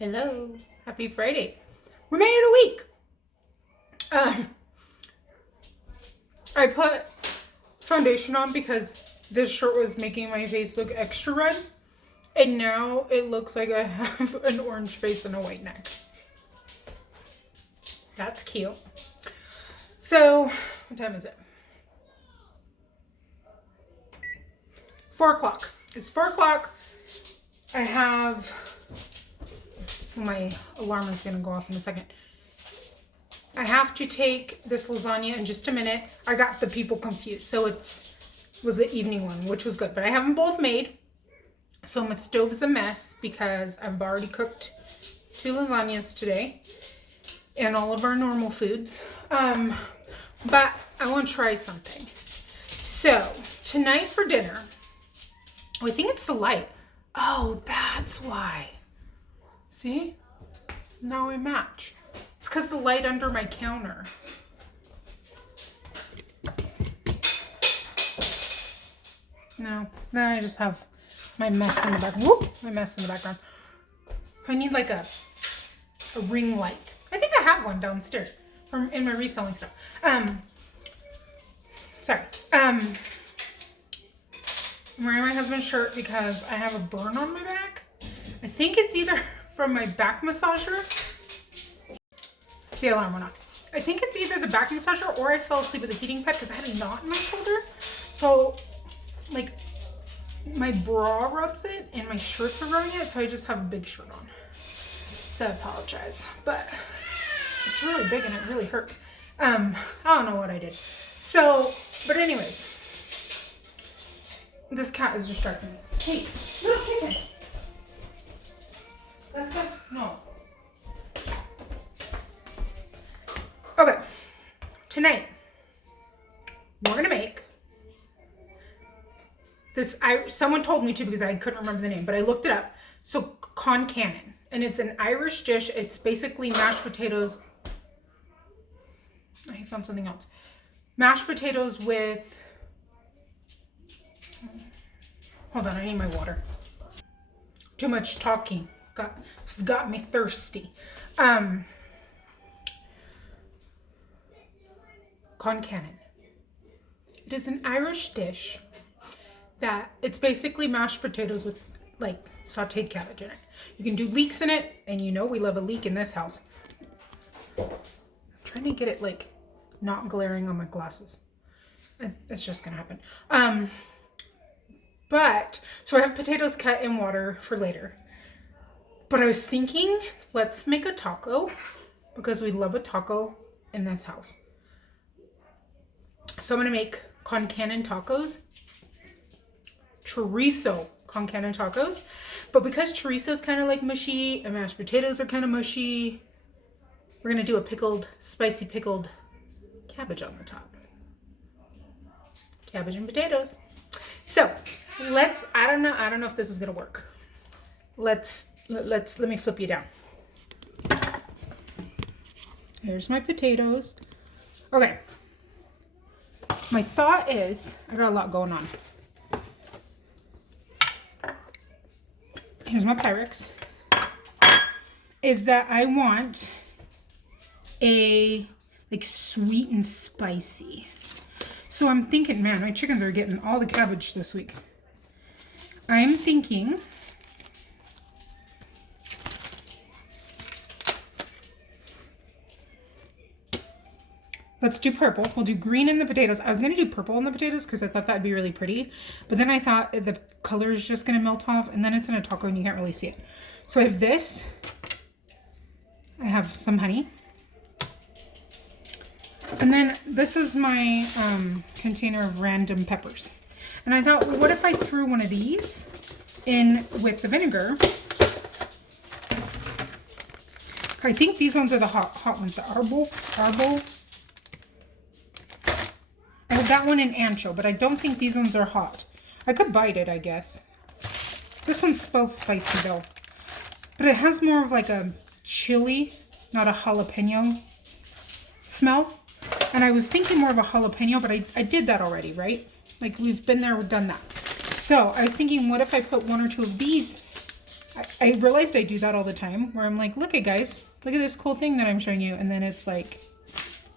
Hello, happy Friday. We made it a week. I put foundation on because this shirt was making my face look extra red. And now it looks like I have an orange face and a white neck. That's cute. So, what time is it? 4 o'clock. It's 4 o'clock. I have... My alarm is going to go off in a second. I have to take this lasagna in just a minute. I got the people confused. So was the evening one, which was good. But I have them both made. So my stove is a mess because I've already cooked 2 lasagnas today. And all of our normal foods. But I want to try something. So tonight for dinner, I think it's the light. Oh, that's why. See? Now we match. It's because the light under my counter. No, now I just have my mess in the back. Whoop! My mess in the background. I need like a ring light. I think I have one downstairs from in my reselling stuff. Sorry. I'm wearing my husband's shirt because I have a burn on my back. I think it's either from my back massager. The alarm went off. I think it's either the back massager or I fell asleep with a heating pad because I had a knot in my shoulder. So, like, my bra rubs it and my shirts are rubbing it, so I just have a big shirt on. So I apologize, but it's really big and it really hurts. I don't know what I did. So, but anyways, this cat is distracting me. Hey, little kitten. Let's no. Okay, tonight we're gonna make this. Someone told me to because I couldn't remember the name, but I looked it up. So con cannon, and it's an Irish dish. It's basically mashed potatoes. I found something else. Mashed potatoes with. Hold on, I need my water. Too much talking. This got me thirsty. Con cannon. It is an Irish dish that it's basically mashed potatoes with like sauteed cabbage in it. You can do leeks in it, and you know we love a leek in this house. I'm trying to get it like not glaring on my glasses. It's just gonna happen. But so I have potatoes cut in water for later. But I was thinking, let's make a taco because we love a taco in this house. So I'm going to make con cannon tacos, chorizo con cannon tacos. But because chorizo is kind of like mushy and mashed potatoes are kind of mushy, we're going to do a spicy pickled cabbage on the top. Cabbage and potatoes. So I don't know if this is going to work. Let me flip you down. There's my potatoes. Okay. My thought is, I got a lot going on. Here's my Pyrex. Is that I want a like sweet and spicy. So I'm thinking, man, my chickens are getting all the cabbage this week. I'm thinking let's do purple. We'll do green in the potatoes. I was going to do purple in the potatoes because I thought that'd be really pretty. But then I thought the color is just going to melt off and then it's in a taco and you can't really see it. So I have this. I have some honey. And then this is my container of random peppers. And I thought, well, what if I threw one of these in with the vinegar? I think these ones are the hot ones. The arbol. I have that one in ancho, but I don't think these ones are hot. I could bite it, I guess. This one smells spicy though. But it has more of like a chili, not a jalapeno smell. And I was thinking more of a jalapeno, but I did that already, right? Like we've been there, we've done that. So I was thinking, what if I put 1 or 2 of these I realized I do that all the time where I'm like, look at guys, look at this cool thing that I'm showing you. And then it's like,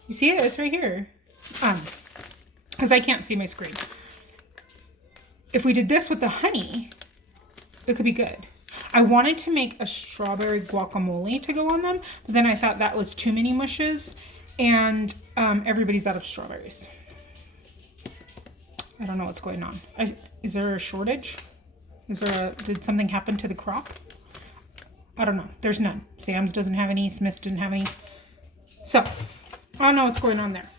you see it? It's right here. Because I can't see my screen. If we did this with the honey, it could be good. I wanted to make a strawberry guacamole to go on them, but then I thought that was too many mushes, and everybody's out of strawberries. I don't know what's going on. Is there a shortage? Did something happen to the crop? I don't know. There's none. Sam's doesn't have any. Smith's didn't have any. So, I don't know what's going on there.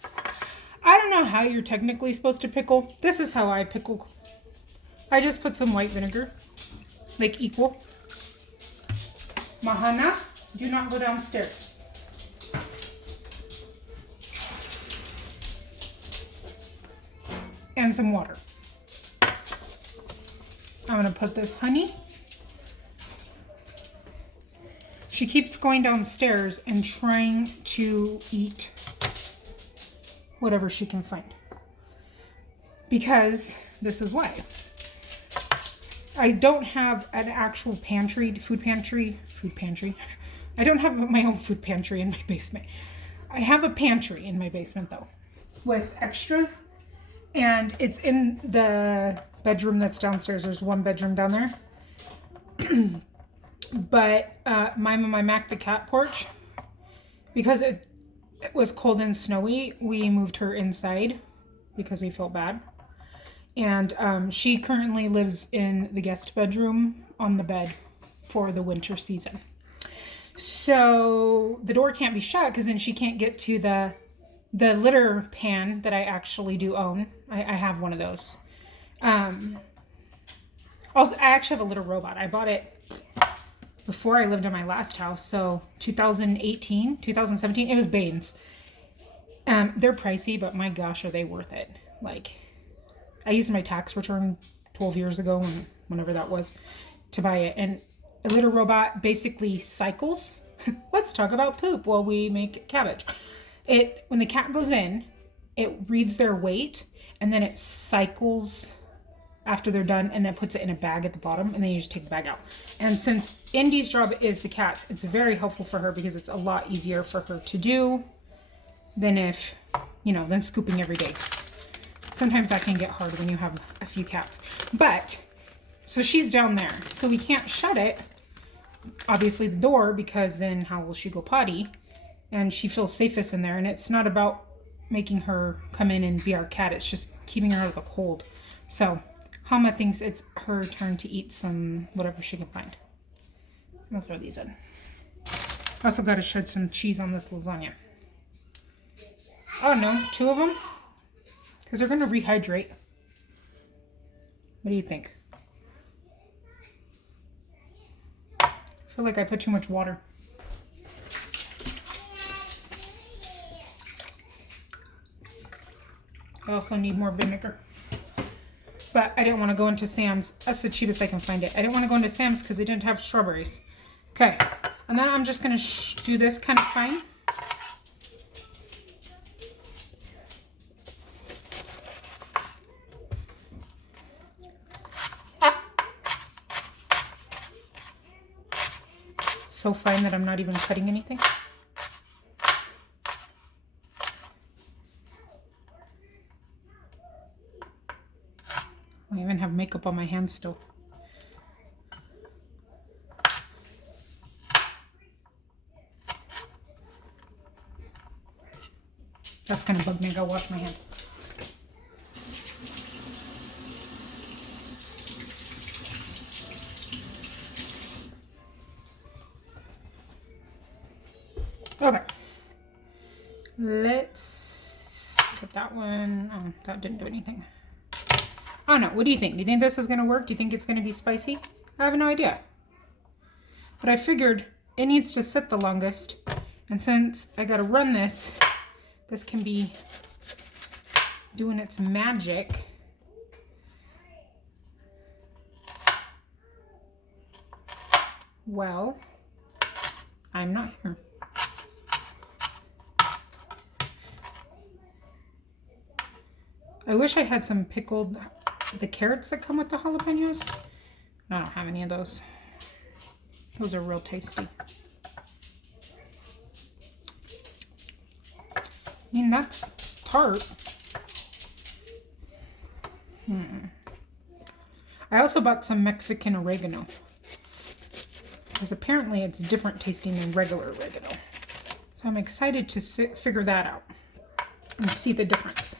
I don't know how you're technically supposed to pickle. This is how I pickle. I just put some white vinegar, like equal. Mahana, do not go downstairs. And some water. I'm gonna put this honey. She keeps going downstairs and trying to eat whatever she can find. Because this is why. I don't have an actual food pantry. I don't have my own food pantry in my basement. I have a pantry in my basement though, with extras. And it's in the bedroom that's downstairs. There's one bedroom down there. But my Mac the cat porch, because it was cold and snowy, we moved her inside because we felt bad. And she currently lives in the guest bedroom on the bed for the winter season. So the door can't be shut because then she can't get to the litter pan that I actually do own. I have one of those. Also, I actually have a litter robot. I bought it before I lived in my last house. So 2017, it was Bane's. They're pricey, but my gosh, are they worth it. Like, I used my tax return 12 years ago, whenever that was, to buy it. And a litter robot basically cycles. Let's talk about poop while we make cabbage. When the cat goes in, it reads their weight, and then it cycles after they're done, and then puts it in a bag at the bottom, and then you just take the bag out. And since Indy's job is the cats, it's very helpful for her because it's a lot easier for her to do than than scooping every day. Sometimes that can get hard when you have a few cats. But, so she's down there. So we can't shut it, obviously the door, because then how will she go potty? And she feels safest in there. And it's not about making her come in and be our cat. It's just keeping her out of the cold. So Hama thinks it's her turn to eat some whatever she can find. I'm gonna throw these in. I also got to shred some cheese on this lasagna. Oh no, 2 of them? Because they're going to rehydrate. What do you think? I feel like I put too much water. I also need more vinegar. But I didn't want to go into Sam's. That's the cheapest I can find it. I didn't want to go into Sam's because they didn't have strawberries. Okay. And then I'm just going to do this kind of fine. So fine that I'm not even cutting anything. I even have makeup on my hands still. That's gonna bug me. I gotta wash my hand. Okay. Let's put that one. Oh, that didn't do anything. I don't know. What do you think? Do you think this is going to work? Do you think it's going to be spicy? I have no idea. But I figured it needs to sit the longest. And since I got to run this can be doing its magic. Well, I'm not here. I wish I had some pickled, the carrots that come with the jalapenos. I don't have any of those. Those are real tasty. I mean, that's tart. I also bought some Mexican oregano, because apparently it's different tasting than regular oregano. So I'm excited to figure that out and see the difference.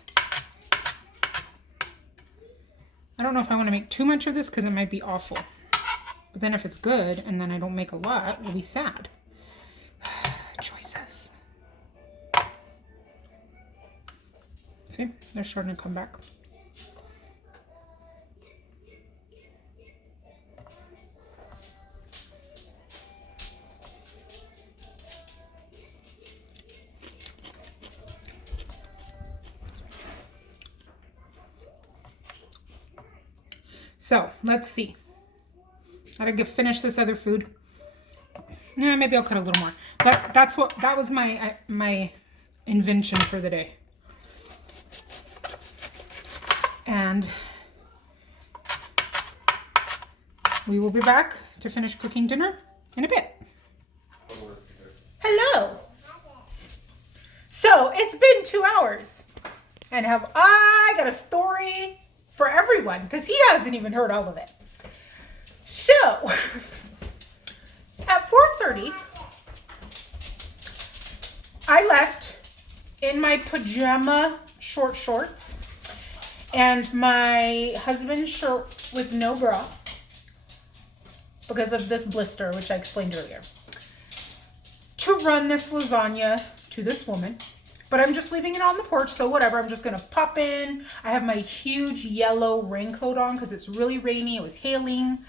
I don't know if I want to make too much of this because it might be awful. But then if it's good and then I don't make a lot, I'll be sad. Choices. See, they're starting to come back. So let's see. Gotta finish this other food. Yeah, maybe I'll cut a little more. But that was my invention for the day. And we will be back to finish cooking dinner in a bit. Hello. So it's been 2 hours, and have I got a story for everyone, because he hasn't even heard all of it. So, at 4:30, I left in my pajama shorts and my husband's shirt with no bra because of this blister, which I explained earlier, to run this lasagna to this woman. But I'm just leaving it on the porch, so whatever. I'm just going to pop in. I have my huge yellow raincoat on because it's really rainy. It was hailing.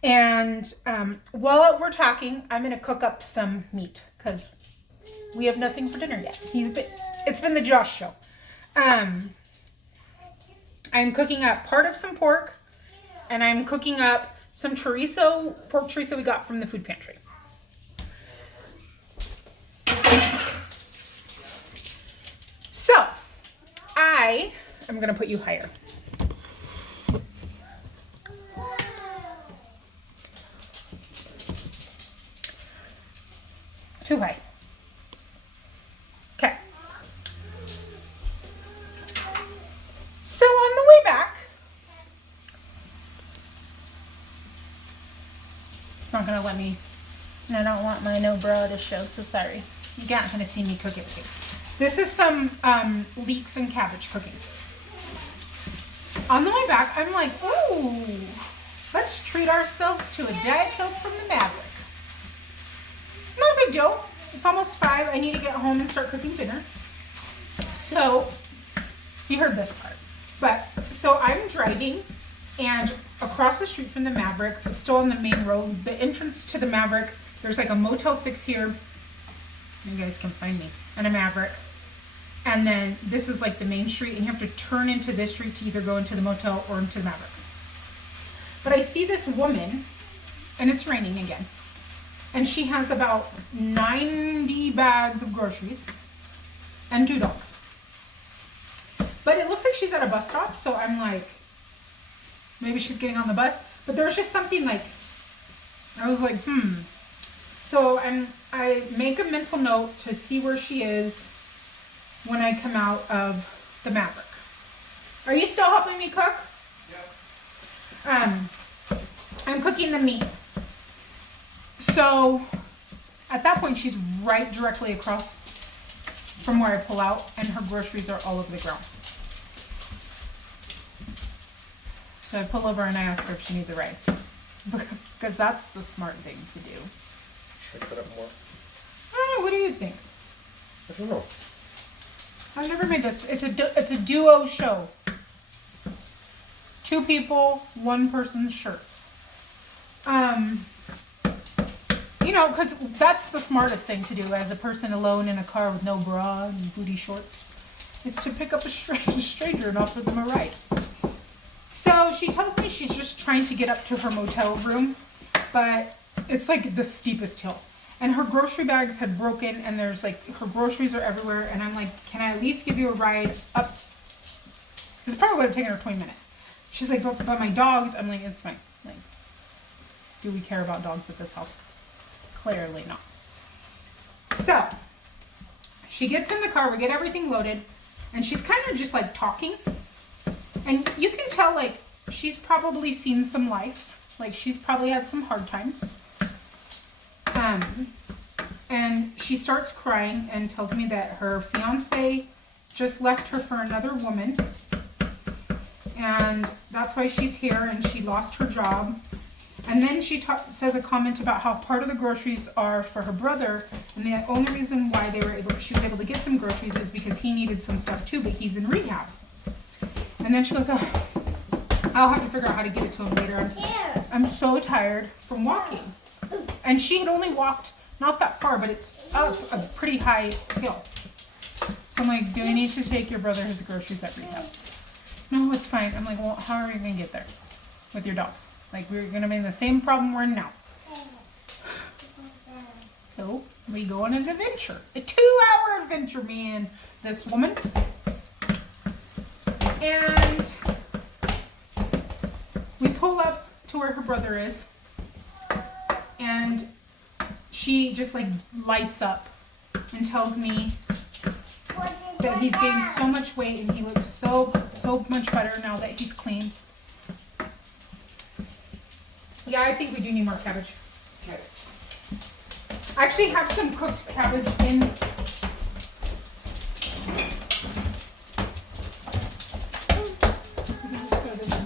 And while we're talking, I'm going to cook up some meat because we have nothing for dinner yet. It's been the Josh show. I'm cooking up part of some pork, and I'm cooking up some pork chorizo we got from the food pantry. So, I am going to put you higher. Too high. Okay. So on the way back, not going to let me, and I don't want my no bra to show, so sorry. You're not going to see me cook it with you. This is some leeks and cabbage cooking. On the way back, I'm like, ooh, let's treat ourselves to a Diet Coke from the Maverick. Not a big deal. It's almost 5. I need to get home and start cooking dinner. So, you heard this part. But, so I'm driving, and across the street from the Maverick, it's still on the main road, the entrance to the Maverick, there's like a Motel 6 here. You guys can find me. And a Maverick. And then this is like the main street, and you have to turn into this street to either go into the motel or into the Maverick. But I see this woman, and it's raining again, and she has about 90 bags of groceries and 2 dogs. But it looks like she's at a bus stop, so I'm like, maybe she's getting on the bus. But there's just something like, I was like, So I make a mental note to see where she is when I come out of the Maverick. Are you still helping me cook? Yeah. I'm cooking the meat. So at that point, she's right directly across from where I pull out, and her groceries are all over the ground. So I pull over and I ask her if she needs a ride. Because that's the smart thing to do. Should I cut up more? I don't know. What do you think? I don't know. I've never made this. It's a duo show. 2 people, 1 person's shirts. You know, because that's the smartest thing to do as a person alone in a car with no bra and booty shorts, is to pick up a stranger and offer them a ride. So she tells me she's just trying to get up to her motel room, but it's like the steepest hill. And her grocery bags had broken, and there's like, her groceries are everywhere, and I'm like, can I at least give you a ride up? Because it probably would have taken her 20 minutes. She's like, but my dogs, I'm like, it's fine. Like, do we care about dogs at this house? Clearly not. So, she gets in the car, we get everything loaded, and she's kind of just like talking. And you can tell like she's probably seen some life. Like she's probably had some hard times. And she starts crying and tells me that her fiance just left her for another woman. And that's why she's here, and she lost her job. And then she says a comment about how part of the groceries are for her brother, and the only reason why she was able to get some groceries is because he needed some stuff too, but he's in rehab. And then she goes, oh, I'll have to figure out how to get it to him later. I'm so tired from walking. And she had only walked not that far, but it's up a pretty high hill. So I'm like, do we need to take your brother his groceries at rehab? No, it's fine. I'm like, well, how are we going to get there with your dogs? Like, we're going to be in the same problem we're in now. So we go on an adventure. A 2-hour adventure, me and this woman. And we pull up to where her brother is. And she just like lights up and tells me that he's gained so much weight and he looks so much better now that he's clean. Yeah, I think we do need more cabbage. I actually have some cooked cabbage in.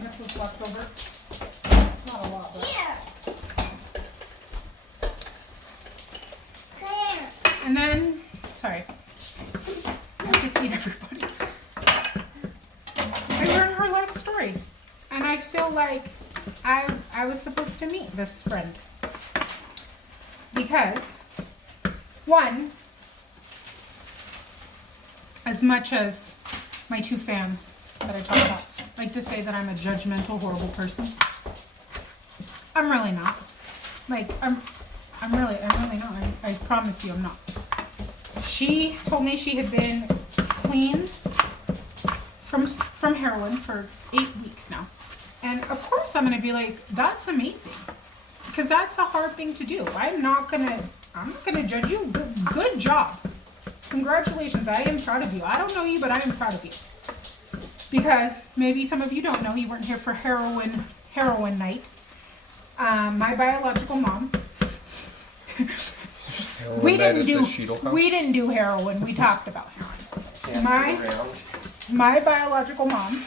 This is left over. Not a lot, but. And then, sorry, I have to feed everybody. I learned her life story, and I feel like I was supposed to meet this friend because, one, as much as my two fans that I talk about like to say that I'm a judgmental, horrible person, I'm really not. Like, I'm really not. I promise you I'm not. She told me she had been clean from heroin for 8 weeks now. And of course I'm going to be like, that's amazing. Because that's a hard thing to do. I'm not going to judge you. Good job. Congratulations. I am proud of you. I don't know you, but I am proud of you. Because maybe some of you don't know, you weren't here for heroin night. My biological mom. We didn't do heroin. We talked about heroin. My biological mom.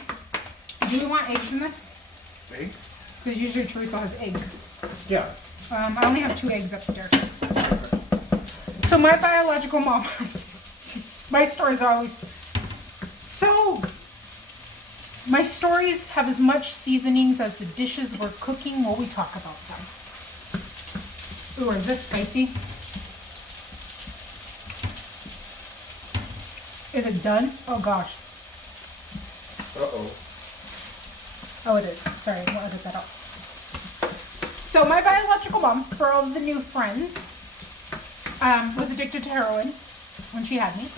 Do we want eggs in this? Eggs? Because usually chorizo has eggs. Yeah. I only have 2 eggs upstairs. So my biological mom. My stories are always so. My stories have as much seasonings as the dishes we're cooking while we talk about them. Ooh, is this spicy? Is it done? Oh gosh. Uh-oh. Oh, it is. Sorry, we'll edit that out. So my biological mom, for all of the new friends, was addicted to heroin when she had me.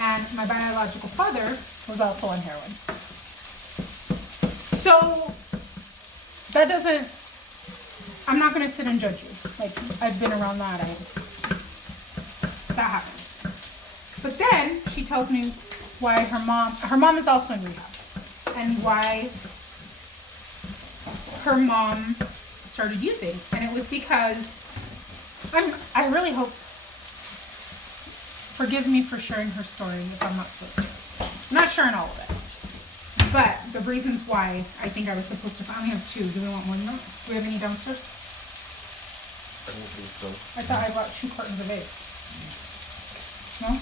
And my biological father was also on heroin. So that doesn't, I'm not going to sit and judge you. Like, I've been around that. That happens. But then she tells me why her mom is also in rehab. And why her mom started using. And it was because, I really hope, forgive me for sharing her story if I'm not supposed to. I'm not sharing all of it. But the reasons why I think I was supposed to, I only have 2. Do we want more than that? Do we have any downstairs? I don't think so. I thought I bought 2 cartons of eggs. No? No.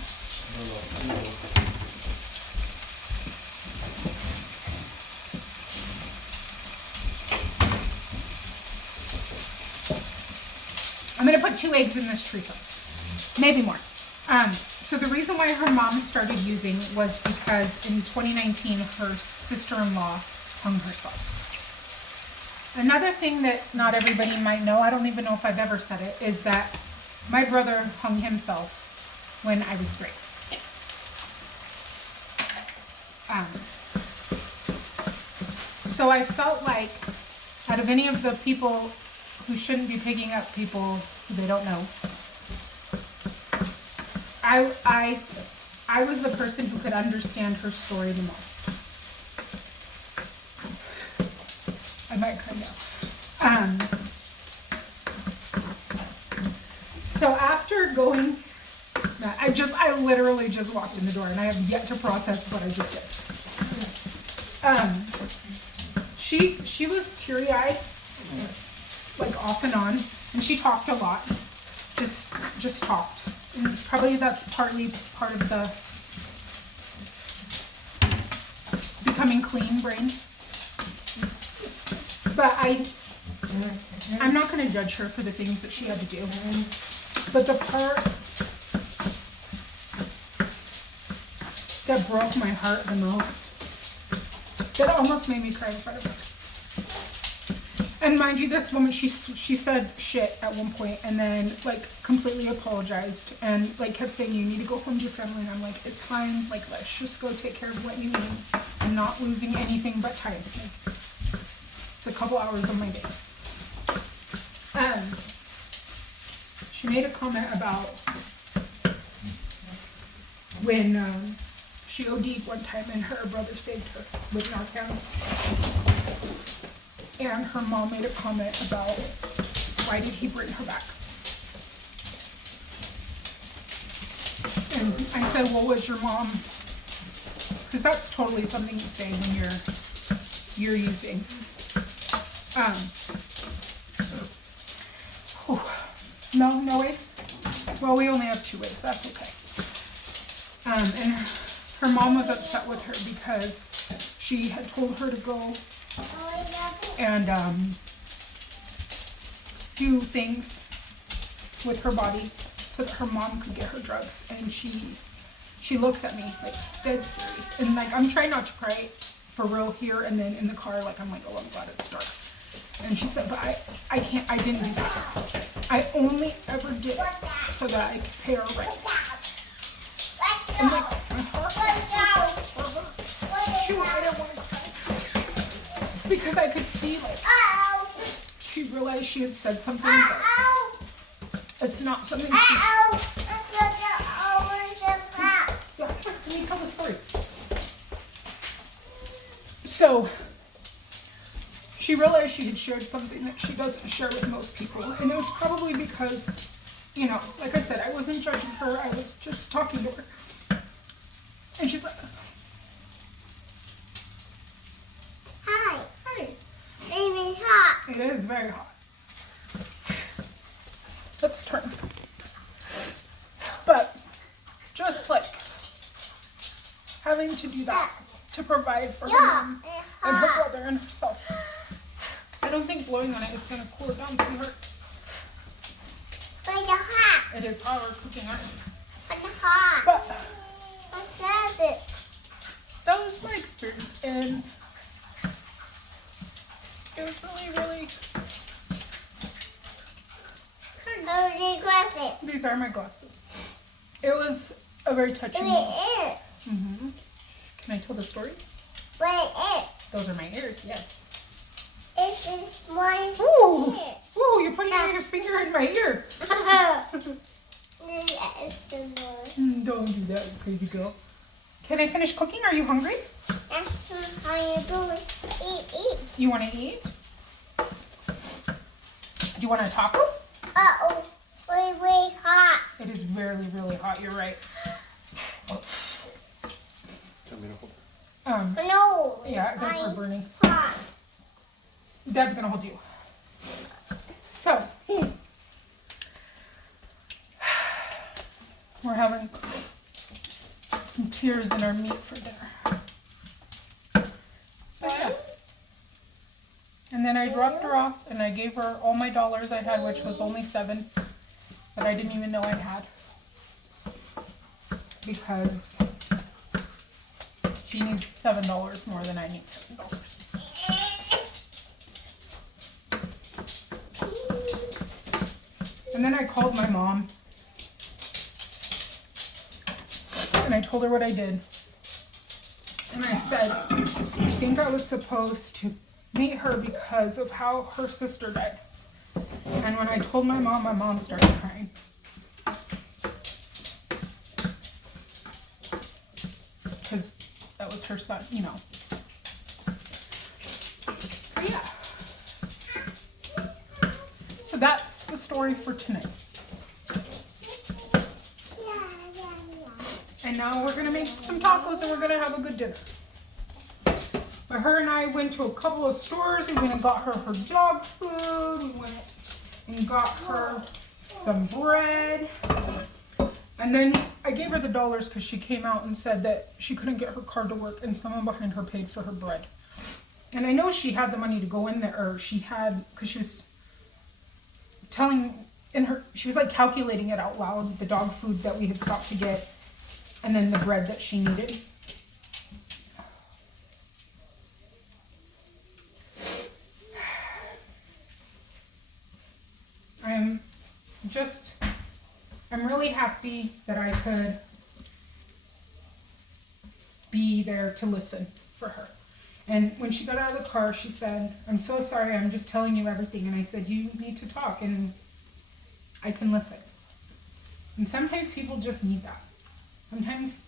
I'm going to put 2 eggs in this chorizo. Maybe more. So the reason why her mom started using was because in 2019, her sister-in-law hung herself. Another thing that not everybody might know, I don't even know if I've ever said it, is that my brother hung himself when I was 3. So I felt like out of any of the people who shouldn't be picking up people who they don't know. I was the person who could understand her story the most. I might cry now. So after going, I literally just walked in the door and I have yet to process what I just did. She was teary-eyed, like off and on, and she talked a lot. Just talked. And probably that's partly part of the becoming clean brain. But I'm not going to judge her for the things that she had to do. But the part that broke my heart the most, that almost made me cry in front of her. And mind you, this woman, she said shit at one point and then like completely apologized and like kept saying, you need to go home to your family. And I'm like, it's fine. Like, let's just go take care of what you need. I'm not losing anything but time. Like, it's a couple hours of my day. She made a comment about when she OD'd one time and her brother saved her with Narcan. And her mom made a comment about why did he bring her back? And I said, well, was your mom? Because that's totally something you say when you're using. No eggs? Well, we only have 2 eggs. That's okay. And her mom was upset with her because she had told her to go and do things with her body so that her mom could get her drugs. And she looks at me like dead serious. And like I'm trying not to cry for real here, and then in the car like I'm like, oh, I'm glad it's dark. And she said, but I can't, I didn't do that. I only ever did it so that I could pay her rent. And like my heart for her. She I didn't want to cry. Because I could see like she realized she had said something that it's not something she yeah, let me tell the story. So she realized she had shared something that she doesn't share with most people. And it was probably because, you know, like I said, I wasn't judging her. I was just talking to her. And she's like, hi. hi. Baby, hot. It is very hot. Let's turn. But just like having to do that to provide for her mom and her brother and herself. I don't think blowing on it is going to cool it down, sweetheart. But it's hot. It is hot. We're cooking it. It's hot. But I said it. that was my experience, and it was really. Oh, the glasses. These are my glasses. It was a very touching moment. What it is. Mm-hmm. Can I tell the story? What it is. Those are my ears. Yes. This is my Ooh! ear. Ooh! You're putting your finger in my ear. Don't do that, you crazy girl. Can I finish cooking? Are you hungry? That's how you do it. Eat. You want to eat? Do you want a taco? Uh-oh. Really hot. It is really hot. You're right. Tell me to hold her. No. Yeah, those were burning. Hot. Dad's gonna hold you. So, we're having some tears in our meat for dinner. But yeah. And then I dropped her off and I gave her all my dollars I had, which was only $7, but I didn't even know I had. Because she needs $7 more than I need $7. And then I called my mom and I told her what I did. And I said, I think I was supposed to meet her because of how her sister died. And when I told my mom started crying. Because that was her son, you know. But yeah. So that's the story for tonight. And now we're going to make some tacos and we're going to have a good dinner. But her and I went to a couple of stores. We went and got her dog food. We went and got her some bread. And then I gave her the dollars because she came out and said that she couldn't get her card to work and someone behind her paid for her bread. And I know she had the money to go in there, or she had, because she was she was like calculating it out loud, the dog food that we had stopped to get, and then the bread that she needed. I'm really happy that I could be there to listen for her. And when she got out of the car, she said, "I'm so sorry, I'm just telling you everything." And I said, "You need to talk and I can listen." And sometimes people just need that. Sometimes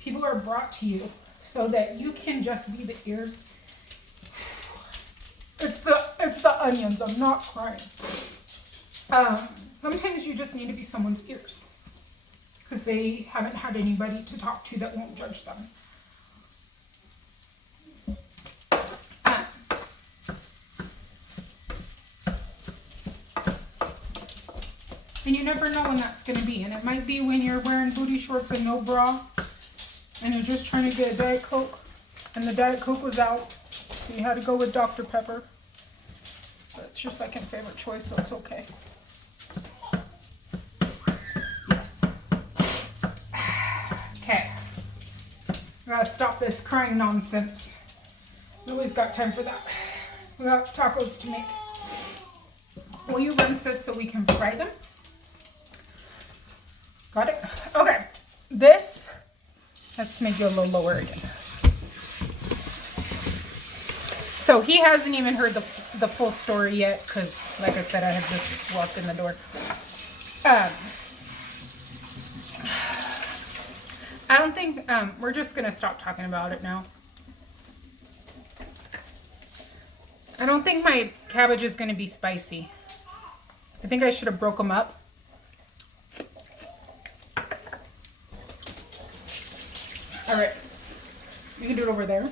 people are brought to you so that you can just be the ears. It's the onions, I'm not crying. Sometimes you just need to be someone's ears because they haven't had anybody to talk to that won't judge them. And you never know when that's going to be. And it might be when you're wearing booty shorts and no bra and you're just trying to get a Diet Coke and the Diet Coke was out. So you had to go with Dr. Pepper. But it's your second favorite choice, so it's okay. Yes. Okay. I gotta stop this crying nonsense. Nobody's got time for that. We got tacos to make. Will you rinse this so we can fry them? Got it? Okay. This, let's make you a little lower again. So he hasn't even heard the full story yet because, like I said, I had just walked in the door. I don't think, we're just going to stop talking about it now. I don't think my cabbage is going to be spicy. I think I should have broke them up. All right, you can do it over there.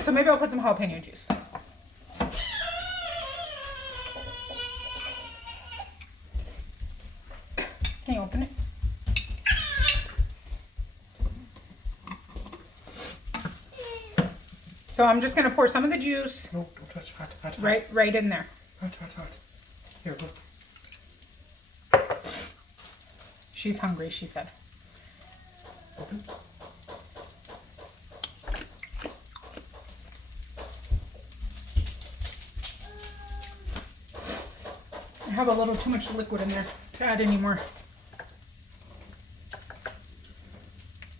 So maybe I'll put some jalapeno juice. Can you open it? So I'm just gonna pour some of the juice. No, don't touch. Hot. Right in there. Hot. Here, look. She's hungry, she said. Open. I have a little too much liquid in there to add any more.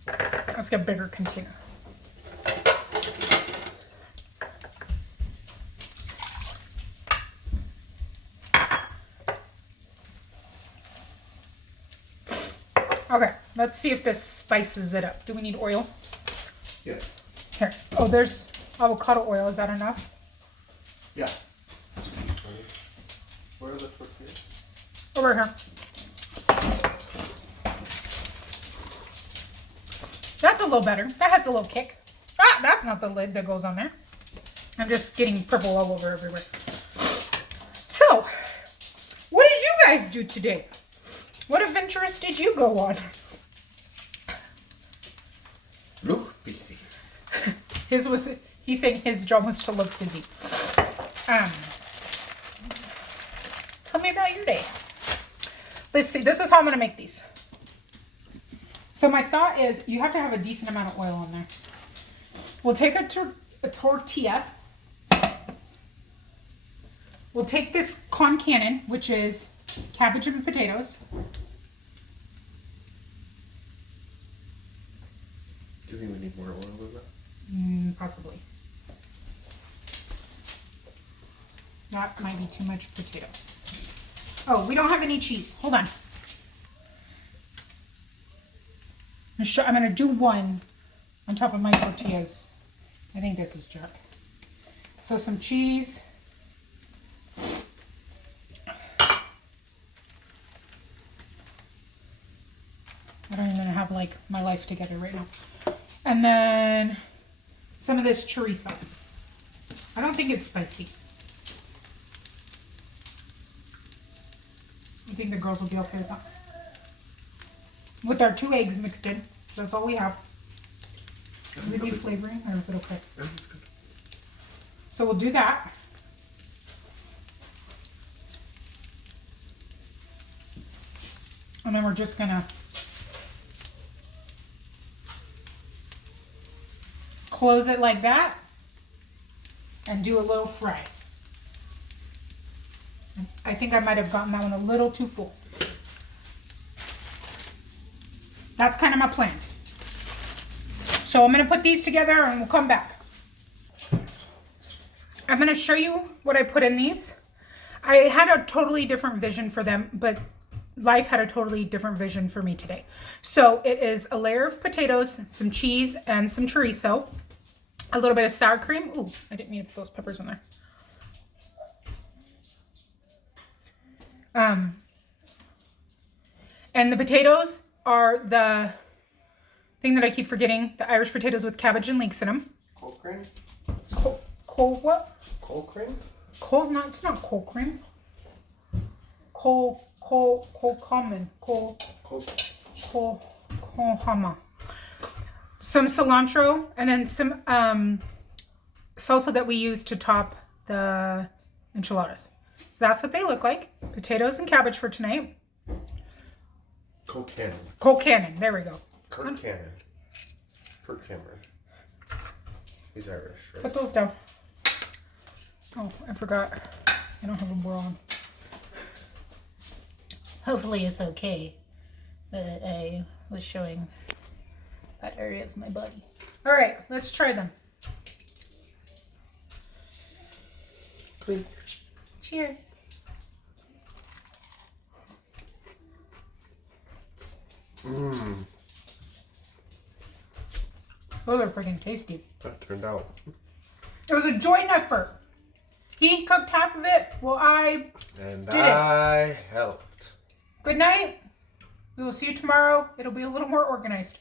Let's get a bigger container. Okay, let's see if this spices it up. Do we need oil? Yes. Here. Oh, there's avocado oil. Is that enough? Yeah. Where are the tortillas? Over here. That's a little better. That has a little kick. Ah, that's not the lid that goes on there. I'm just getting purple all over everywhere. So, what did you guys do today? What adventures did you go on? Look busy. He's saying his job was to look busy. Tell me about your day. Let's see, this is how I'm gonna make these. So my thought is you have to have a decent amount of oil in there. We'll take a tortilla. We'll take this con cannon, which is cabbage and potatoes. Do you think we need more oil than that? Possibly. That might be too much potatoes. Oh, we don't have any cheese. Hold on. I'm going to do one on top of my tortillas. I think this is Jack. So some cheese. I don't even have like my life together right now. And then some of this chorizo. I don't think it's spicy. I think the girls will be okay with that. With our 2 eggs mixed in. That's all we have. Does it need flavoring or is it okay? That's good. So we'll do that. And then we're just gonna close it like that and do a little fry. I think I might have gotten that one a little too full. That's kind of my plan. So I'm going to put these together and we'll come back. I'm going to show you what I put in these. I had a totally different vision for them, but life had a totally different vision for me today. So it is a layer of potatoes, some cheese, and some chorizo. A little bit of sour cream. Ooh, I didn't mean to put those peppers in there. And the potatoes are the thing that I keep forgetting. The Irish potatoes with cabbage and leeks in them. Cold cream? Cold what? Cold cream? Cold, no, it's not cold cream. Cold common. Cold hama. Some cilantro and then some salsa that we use to top the enchiladas. So that's what they look like. Potatoes and cabbage for tonight. Cold cannon. Cold cannon. There we go. Kirk Cannon. Kirk Cameron. He's Irish, right? Put those down. Oh, I forgot. I don't have a bra on. Hopefully it's okay that I was showing that area of my body. All right, let's try them. Clink. Cheers. Mmm. Those are freaking tasty. That turned out. It was a joint effort. He cooked half of it while I And did I helped. Good night. We will see you tomorrow. It'll be a little more organized.